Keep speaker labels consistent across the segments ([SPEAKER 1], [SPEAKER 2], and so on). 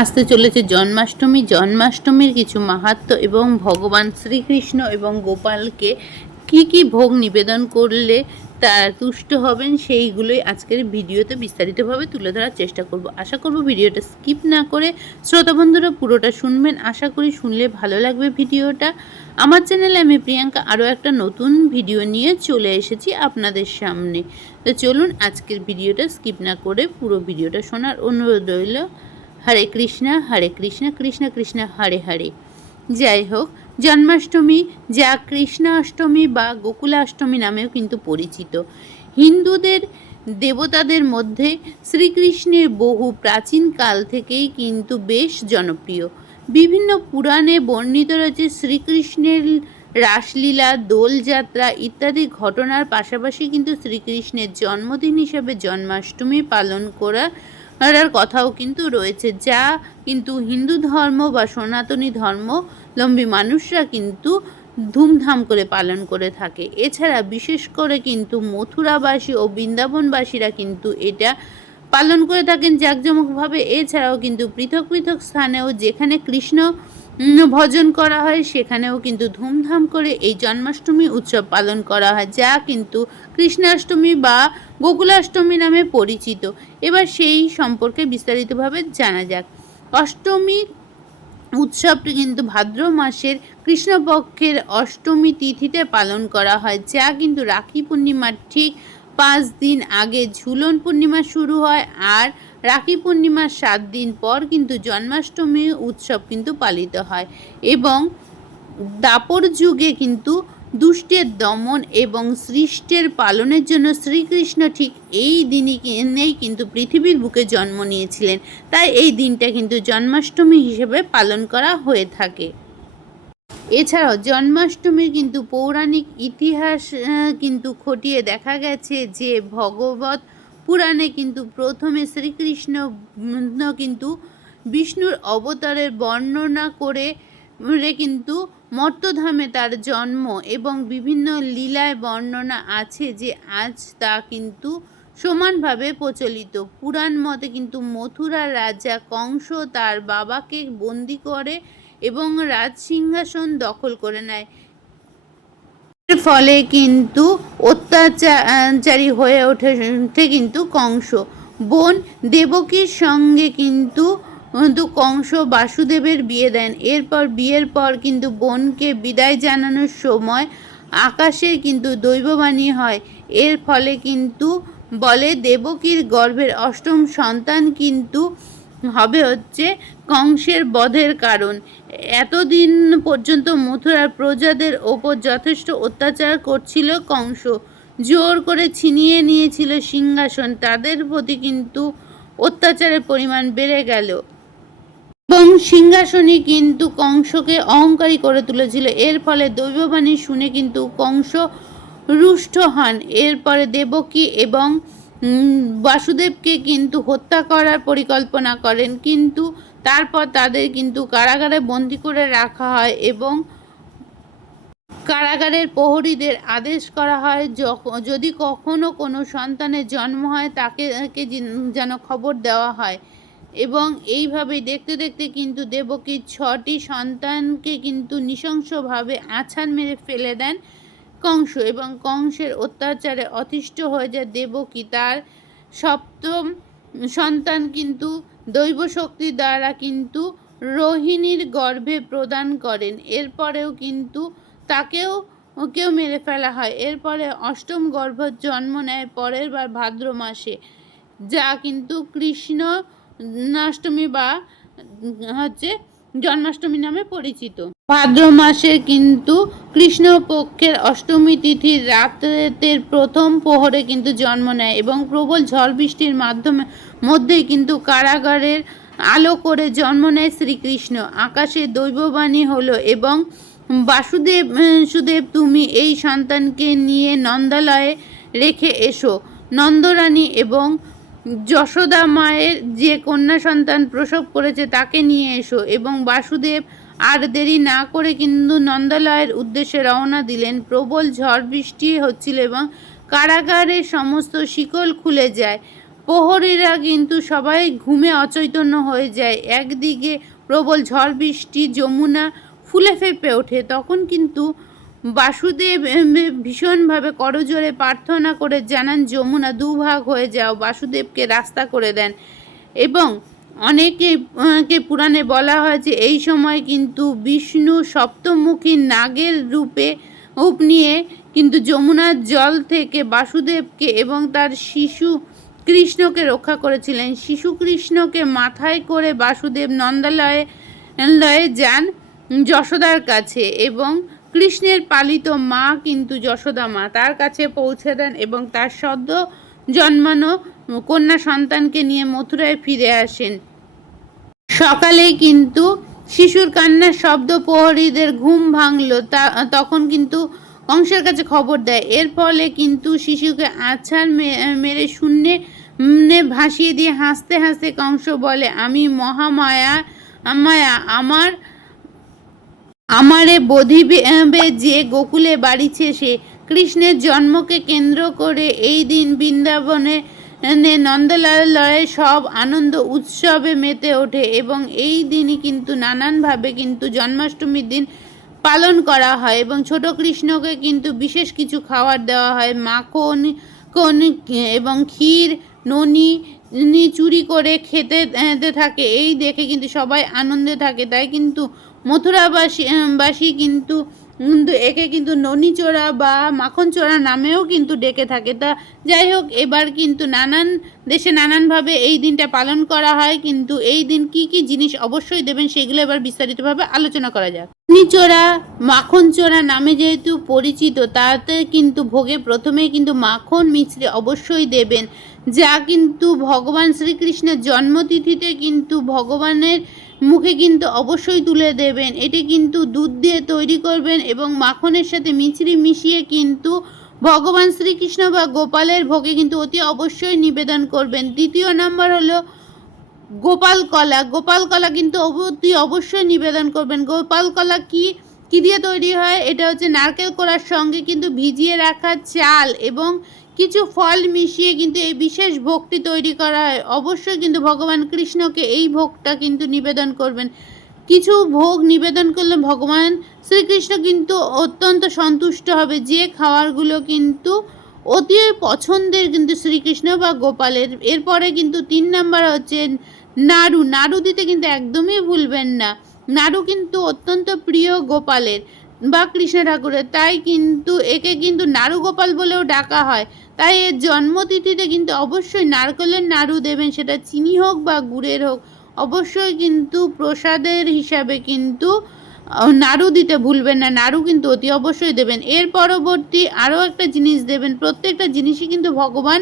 [SPEAKER 1] আসতে চলেছে জন্মাষ্টমী। জন্মাষ্টমীর কিছু মাহাত্ম্য এবং ভগবান শ্রীকৃষ্ণ এবং গোপালকে কি কি ভোগ নিবেদন করলে তার তুষ্ট হবেন, সেইগুলোই আজকের ভিডিওতে বিস্তারিতভাবে তুলে ধরার চেষ্টা করব। আশা করব ভিডিওটা স্কিপ না করে শ্রোতা বন্ধুরা পুরোটা শুনবেন। আশা করি শুনলে ভালো লাগবে ভিডিওটা। আমার চ্যানেলে আমি প্রিয়াঙ্কা আরও একটা নতুন ভিডিও নিয়ে চলে এসেছি আপনাদের সামনে। তো চলুন আজকের ভিডিওটা স্কিপ না করে পুরো ভিডিওটা শোনার অনুরোধ রইল। হরে কৃষ্ণা হরে কৃষ্ণা, কৃষ্ণ কৃষ্ণ, হরে হরে। যাই হোক, জন্মাষ্টমী যা কৃষ্ণাষ্টমী বা গোকুলাষ্টমী নামেও কিন্তু পরিচিত। হিন্দুদের দেবতাদের মধ্যে শ্রীকৃষ্ণের বহু প্রাচীন কাল থেকেই কিন্তু বেশ জনপ্রিয়। বিভিন্ন পুরাণে বর্ণিত রয়েছে শ্রীকৃষ্ণের রাসলীলা, দোলযাত্রা ইত্যাদি ঘটনার পাশাপাশি কিন্তু শ্রীকৃষ্ণের জন্মদিন হিসাবে জন্মাষ্টমী পালন করা করার কথাও কিন্তু রয়েছে। যা কিন্তু হিন্দু ধর্ম বা সনাতনী ধর্মলম্বী মানুষরা কিন্তু ধুমধাম করে পালন করে থাকে। এছাড়া বিশেষ করে কিন্তু মথুরাবাসী ও বৃন্দাবনবাসীরা কিন্তু এটা পালন করে থাকেন জাঁকজমকভাবে। এছাড়াও কিন্তু পৃথক পৃথক স্থানেও যেখানে কৃষ্ণ ভজন করা হয়, সেখানেও কিন্তু ধুমধাম করে এই জন্মাষ্টমী উৎসব পালন করা হয়, যা কিন্তু কৃষ্ণাষ্টমী বা গোকুলাষ্টমী নামে পরিচিত। এবার সেই সম্পর্কে বিস্তারিতভাবে জানা যাক। অষ্টমী উৎসবটি কিন্তু ভাদ্র মাসের কৃষ্ণপক্ষের অষ্টমী তিথিতে পালন করা হয়, যা কিন্তু রাখি পূর্ণিমার ঠিক পাঁচ দিন আগে ঝুলন পূর্ণিমা শুরু হয় আর রাখি পূর্ণিমার সাত দিন পর কিন্তু জন্মাষ্টমী উৎসব কিন্তু পালিত হয় এবং দাপর যুগে কিন্তু দুষ্টের দমন এবং সৃষ্টের পালনের জন্য শ্রীকৃষ্ণ ঠিক এই দিনই নেই কিন্তু পৃথিবীর বুকে জন্ম নিয়েছিলেন। তাই এই দিনটা কিন্তু জন্মাষ্টমী হিসেবে পালন করা হয়ে থাকে। এছাড়াও জন্মাষ্টমীর কিন্তু পৌরাণিক ইতিহাস কিন্তু খটিয়ে দেখা গেছে যে ভগবত পুরাণে কিন্তু প্রথমে শ্রীকৃষ্ণ কিন্তু বিষ্ণুর অবতারের বর্ণনা করে রে কিন্তু মর্তধামে তার জন্ম এবং বিভিন্ন লীলায় বর্ণনা আছে যে আজ তা কিন্তু সমানভাবে প্রচলিত। পুরাণ মতে কিন্তু মথুরার রাজা কংস তার বাবাকে বন্দি করে এবং রাজসিংহাসন দখল করে নেয়। এর ফলে কিন্তু অত্যাচারী হয়ে ওঠে কিন্তু কংস। বোন দেবকীর সঙ্গে কিন্তু কিন্তু কংস বাসুদেবের বিয়ে দেন। এরপর বিয়ের পর কিন্তু বোনকে বিদায় জানানোর সময় আকাশের কিন্তু দৈববাণী হয়। এর ফলে কিন্তু বলে দেবকীর গর্ভের অষ্টম সন্তান কিন্তু হবে হচ্ছে কংসের বধের কারণ। এতদিন পর্যন্ত মথুরার প্রজাদের ওপর যথেষ্ট অত্যাচার করছিল কংস। জোর করে ছিনিয়ে নিয়েছিল সিংহাসন। তাদের প্রতি কিন্তু অত্যাচারের পরিমাণ বেড়ে গেল। এবং সিংহাসনই কিন্তু কংসকে অহংকারী করে তুলেছিল। এর ফলে দৈববাণী শুনে কিন্তু কংস রুষ্ট হন। এরপরে দেবকী এবং বাসুদেবকে কিন্তু হত্যা করার পরিকল্পনা করেন। কিন্তু তারপর তাদের কিন্তু কারাগারে বন্দি করে রাখা হয় এবং কারাগারের প্রহরীদের আদেশ করা হয় যদি কখনো কোনো সন্তানের জন্ম হয়, তাকে যেন খবর দেওয়া হয়। এবং এইভাবে দেখতে দেখতে কিন্তু দেবকীর ছটি সন্তানকে কিন্তু নৃশংসভাবে আছাড় মেরে ফেলে দেন কংস এবং কংসের অত্যাচারে অতিষ্ঠ হয়ে যায় দেবকী। তার সপ্তম সন্তান কিন্তু দৈব শক্তি দ্বারা কিন্তু রোহিণীর গর্ভে প্রদান করেন। এরপরেও কিন্তু তাকেও কেউ মেরে ফেলা হয়। এরপরে অষ্টম গর্ভ জন্ম নেয় পরের বার ভাদ্র মাসে, যা কিন্তু কৃষ্ণ অষ্টমী বা হচ্ছে জন্মাষ্টমী নামে পরিচিত। ভাদ্র মাসে কিন্তু কৃষ্ণপক্ষের অষ্টমী তিথির রাতের প্রথম প্রহরে কিন্তু জন্ম নেয় এবং প্রবল ঝড় বৃষ্টির মাধ্যমে, মধ্যেই কিন্তু কারাগারের আলো করে জন্ম নেয় শ্রীকৃষ্ণ। আকাশে দৈববাণী হলো এবং বাসুদেব সুদেব তুমি এই সন্তানকে নিয়ে নন্দালয়ে রেখে এসো। নন্দরানী এবং যশোদা মায়ের যে কন্যা সন্তান প্রসব করেছে তাকে নিয়ে এসো এবং বাসুদেব আর দেরি না করে কিন্তু নন্দালয়ের উদ্দেশ্যে রওনা দিলেন। প্রবল ঝড় বৃষ্টি হচ্ছিল এবং কারাগারের সমস্ত শিকল খুলে যায়। প্রহরীরা কিন্তু সবাই ঘুমে অচৈতন্য হয়ে যায়। একদিকে প্রবল ঝড় বৃষ্টি, যমুনা ফুলে ফেপে ওঠে। তখন কিন্তু বাসুদেব ভীষণভাবে করজোরে প্রার্থনা করে জানান, যমুনা, দুভাগ হয়ে যাও, বাসুদেবকে রাস্তা করে দেন। এবং অনেকে কে পুরাণে বলা হয় যে, এই সময় কিন্তু বিষ্ণু সপ্তমুখী নাগের রূপে রূপ নিয়ে কিন্তু যমুনার জল থেকে বাসুদেবকে এবং তার শিশু কৃষ্ণকে রক্ষা করেছিলেন। শিশু কৃষ্ণকে মাথায় করে বাসুদেব নন্দালয়ে লয়ে যান যশোদার কাছে এবং কৃষ্ণের পালিত মা কিন্তু যশোদা মা। তার কাছে পৌঁছে দেন এবং তার সদ্য জন্মানো কন্যা সন্তানকে নিয়ে মথুরায় ফিরে আসেন। সকালে কিন্তু শিশুর কান্নার শব্দ প্রহরীদের ঘুম ভাঙল। তা, তখন কিন্তু কংসের কাছে খবর দেয়। এর ফলে কিন্তু শিশুকে আছাড় মেরে শূন্যে ভাসিয়ে দিয়ে হাসতে হাসতে কংস বলে, আমি মহামায়া, মায়া, আমার আমারে বধিবে যে গোকুলে বাড়িছে সে, কৃষ্ণের জন্মকে কেন্দ্র করে এই দিন বৃন্দাবনে নন্দলালয়ে সব আনন্দ উৎসবে মেতে ওঠে এবং এই দিনই কিন্তু নানানভাবে কিন্তু জন্মাষ্টমীর দিন পালন করা হয় এবং ছোট কৃষ্ণকে কিন্তু বিশেষ কিছু খাবার দেওয়া হয়। মাখন, কোন এবং ক্ষীর, ননি চুরি করে খেতে থাকে। এই দেখে কিন্তু সবাই আনন্দে থাকে। তাই কিন্তু মথুরাবাসী বাসী কিন্তু কিন্তু একে কিন্তু ননি চোরা বা মাখন চোরা নামেও কিন্তু ডেকে থাকে। তা যাই হোক, এবার কিন্তু নানান দেশে নানানভাবে এই দিনটা পালন করা হয়। কিন্তু এই দিন কি কি জিনিস অবশ্যই দেবেন সেগুলো এবার বিস্তারিতভাবে আলোচনা করা যাক। মাখন চোরা নামে যেহেতু পরিচিত, তাতে কিন্তু ভোগে প্রথমে কিন্তু মাখন মিশ্রি অবশ্যই দেবেন। যা কিন্তু ভগবান শ্রীকৃষ্ণের জন্মতিথিতে কিন্তু ভগবানের মুখে কিন্তু অবশ্যই তুলে দেবেন। এটি কিন্তু দুধ দিয়ে তৈরি করবেন এবং মাখনের সাথে মিছরি মিশিয়ে কিন্তু ভগবান শ্রীকৃষ্ণ বা গোপালের ভোগে কিন্তু অতি অবশ্যই নিবেদন করবেন। দ্বিতীয় নাম্বার হলো গোপাল কলা। গোপাল কলা কিন্তু অতি অবশ্যই নিবেদন করবেন। গোপাল কলা কি, কী দিয়ে তৈরি হয়? এটা হচ্ছে নারকেল কোড়ার সঙ্গে কিন্তু ভিজিয়ে রাখা চাল এবং কিছু ফল মিশিয়ে কিন্তু এই বিশেষ ভোগটি তৈরি করা হয়। অবশ্যই কিন্তু ভগবান কৃষ্ণকে এই ভোগটা কিন্তু নিবেদন করবেন। কিছু ভোগ নিবেদন করলে ভগবান শ্রীকৃষ্ণ কিন্তু অত্যন্ত সন্তুষ্ট হবে। যে খাবারগুলো কিন্তু অতি পছন্দের কিন্তু শ্রীকৃষ্ণ বা গোপালের, এরপরে কিন্তু তিন নাম্বার হচ্ছে নাড়ু। নাড়ু দিতে কিন্তু একদমই ভুলবেন না। নাড়ু কিন্তু অত্যন্ত প্রিয় গোপালের। বা কৃষ্ণ ঠাকুরের, তাই কিন্তু একে কিন্তু নাড়ু গোপাল বলেও ডাকা হয়। তাই এর জন্মতিথিতে কিন্তু অবশ্যই নারকেলের নাড়ু দেবেন, সেটা চিনি হোক বা গুড়ের হোক, অবশ্যই কিন্তু প্রসাদের হিসাবে কিন্তু নাড়ু দিতে ভুলবেন না, নাড়ু কিন্তু অতি অবশ্যই দেবেন। এর পরবর্তী আরও একটা জিনিস দেবেন, প্রত্যেকটা জিনিসই কিন্তু ভগবান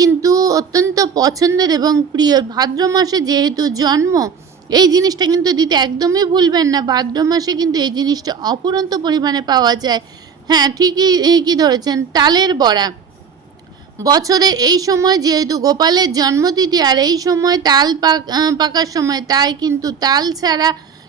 [SPEAKER 1] কিন্তু অত্যন্ত পছন্দের এবং প্রিয়। ভাদ্র মাসে যেহেতু জন্ম এই জিনিসটা কিন্তু দিতে একদমই ভুলবেন না। ভাদ্র মাসে কিন্তু এই জিনিসটা অপুরন্ত পরিমাণে পাওয়া যায়। হ্যাঁ ঠিকই কি ধরেছেন। তালের বড়া। বছরে এই সময় যেহেতু গোপালের জন্মতিথি আর এই সময় তাল পাক পাকার সময়, তাই কিন্তু তাল ছাড়া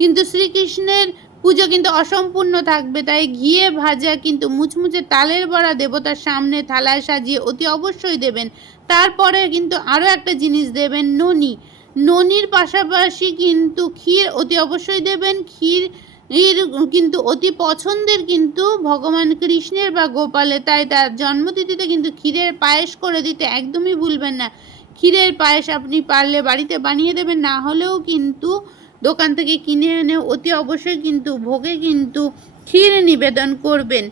[SPEAKER 1] কিন্তু শ্রীকৃষ্ণের পুজো কিন্তু অসম্পূর্ণ থাকবে। তাই ঘিয়ে ভাজা কিন্তু মুচমুচে তালের বড়া দেবতার সামনে থালায় সাজিয়ে অতি অবশ্যই দেবেন। তারপরে কিন্তু আরও একটা জিনিস দেবেন, ননি। ননির পাশাপাশি কিন্তু ক্ষীর অতি অবশ্যই দেবেন। ক্ষীর এর কিন্তু অতি পছন্দের কিন্তু ভগবান কৃষ্ণের বা গোপালের। তাই তার জন্মতিথিতে কিন্তু ক্ষীরের পায়েস করে দিতে একদমই ভুলবেন না। ক্ষীরের পায়েস আপনি পারলে বাড়িতে বানিয়ে দেবেন, না হলেও কিন্তু দোকান থেকে কিনে এনে অতি অবশ্যই কিন্তু ভোগে কিন্তু ক্ষীর নিবেদন করবেন।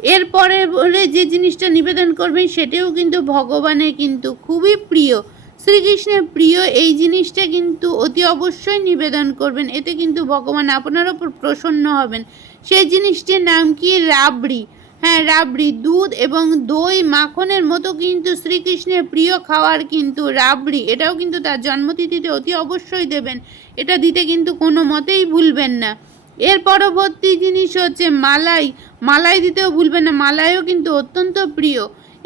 [SPEAKER 1] এরপরে বলে যে জিনিসটা নিবেদন করবেন, সেটিও কিন্তু ভগবানের কিন্তু খুবই প্রিয়। শ্রীকৃষ্ণের প্রিয় এই জিনিসটা কিন্তু অতি অবশ্যই নিবেদন করবেন। এতে কিন্তু ভগবান আপনার ওপর প্রসন্ন হবেন। সেই জিনিসটির নাম কি? রাবড়ি। হ্যাঁ রাবড়ি। দুধ এবং দই মাখনের মতো কিন্তু শ্রীকৃষ্ণের প্রিয় খাওয়ার কিন্তু রাবড়ি। এটাও কিন্তু তার জন্মতিথিতে অতি অবশ্যই দেবেন। এটা দিতে কিন্তু কোনো মতেই ভুলবেন না। এর পরবর্তী জিনিস হচ্ছে মালাই। মালাই দিতেও ভুলবেন না। মালাইও কিন্তু অত্যন্ত প্রিয়।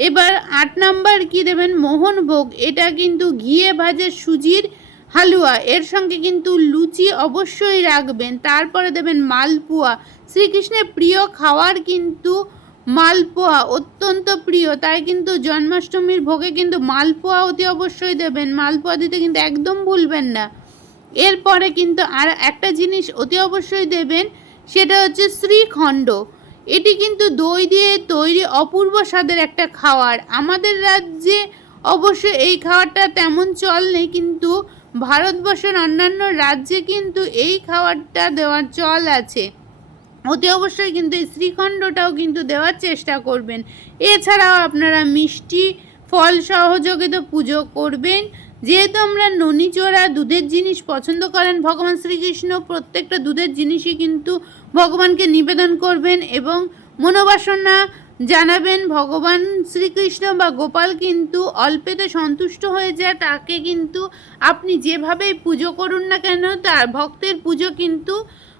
[SPEAKER 1] এবার আট নাম্বার কি দেবেন? মোহনভোগ এটা কিন্তু ঘিয়ে ভাজে সুজির হালুয়া। এর সঙ্গে কিন্তু লুচি অবশ্যই রাখবেন। তারপরে দেবেন মালপোয়া। শ্রীকৃষ্ণের প্রিয় খাওয়ার কিন্তু মালপোয়া অত্যন্ত প্রিয়। তাই কিন্তু জন্মাষ্টমীর ভোগে কিন্তু মালপোয়া অতি অবশ্যই দেবেন। মালপোয়া দিতে কিন্তু একদম ভুলবেন না। এরপরে কিন্তু আর একটা জিনিস অতি অবশ্যই দেবেন, সেটা হচ্ছে শ্রীখণ্ড। এটি কিন্তু দই দিয়ে তৈরি অপূর্ব স্বাদের একটা খাওয়ার। আমাদের রাজ্যে অবশ্য এই খাবারটা তেমন চল নেই, কিন্তু ভারতবর্ষের অন্যান্য রাজ্যে কিন্তু এই খাবারটা দেওয়ার চল আছে। অতি অবশ্যই কিন্তু এই শ্রীখণ্ডটাও কিন্তু দেওয়ার চেষ্টা করবেন। এছাড়াও আপনারা মিষ্টি ফল সহযোগে তো পুজো করবেন। যেহেতু আমরা ননিচোরা দুধের জিনিস পছন্দ করেন, ভগবান শ্রীকৃষ্ণ প্রত্যেকটা দুধের জিনিসই কিন্তু ভগবানকে নিবেদন করবেন এবং মনোবাসনা জানাবেন। ভগবান শ্রীকৃষ্ণ বা গোপাল কিন্তু অল্পেতে সন্তুষ্ট হয়ে যায়, তাকে কিন্তু আপনি যেভাবেই পুজো করুন না কেন, তার ভক্তের পুজো কিন্তু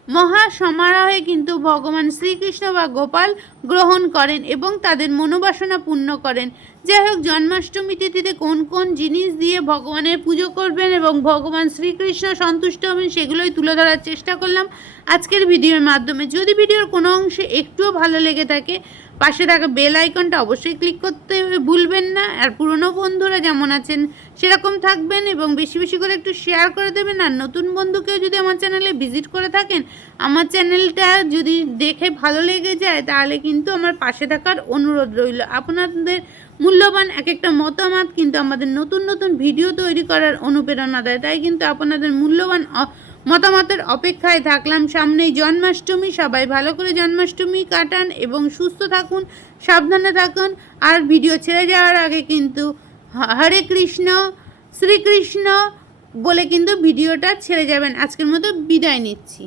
[SPEAKER 1] মহা সমারোহে কিন্তু ভগবান শ্রীকৃষ্ণ বা গোপাল গ্রহণ করেন এবং তাদের মনোবাসনা পূর্ণ করেন। যাই হোক, জন্মাষ্টমী তিথিতে কোন কোন জিনিস দিয়ে ভগবানের পুজো করবেন এবং ভগবান শ্রীকৃষ্ণ সন্তুষ্ট হবেন সেগুলোই তুলে ধরার চেষ্টা করলাম। আজকের ভিডিওর মাধ্যমে যদি ভিডিওর কোনো অংশে একটুও ভালো লেগে থাকে পাশে থাকা বেল আইকনটা অবশ্যই ক্লিক করতে ভুলবেন না। আর পুরনো বন্ধুরা যেমন আছেন, সেরকম থাকবেন এবং বেশি বেশি করে একটু শেয়ার করে দেবেন। আর নতুন বন্ধুকেও যদি আমার চ্যানেলে ভিজিট করে থাকেন, আমার চ্যানেলটা যদি দেখে ভালো লেগে যায়, তাহলে কিন্তু আমার পাশে থাকার অনুরোধ রইল। আপনাদের মূল্যবান এক একটা মতামত কিন্তু আমাদের নতুন নতুন ভিডিও তৈরি করার অনুপ্রেরণা দেয়। তাই কিন্তু আপনাদের মূল্যবান মতামতের অপেক্ষায় থাকলাম সামনেই জন্মাষ্টমী। সবাই ভালো করে জন্মাষ্টমী কাটান এবং সুস্থ থাকুন, সাবধানে থাকুন। আর ভিডিও ছেড়ে যাওয়ার আগে কিন্তু হরে কৃষ্ণ, শ্রীকৃষ্ণ বলে কিন্তু ভিডিওটা ছেড়ে যাবেন। আজকের মতো বিদায় নিচ্ছি।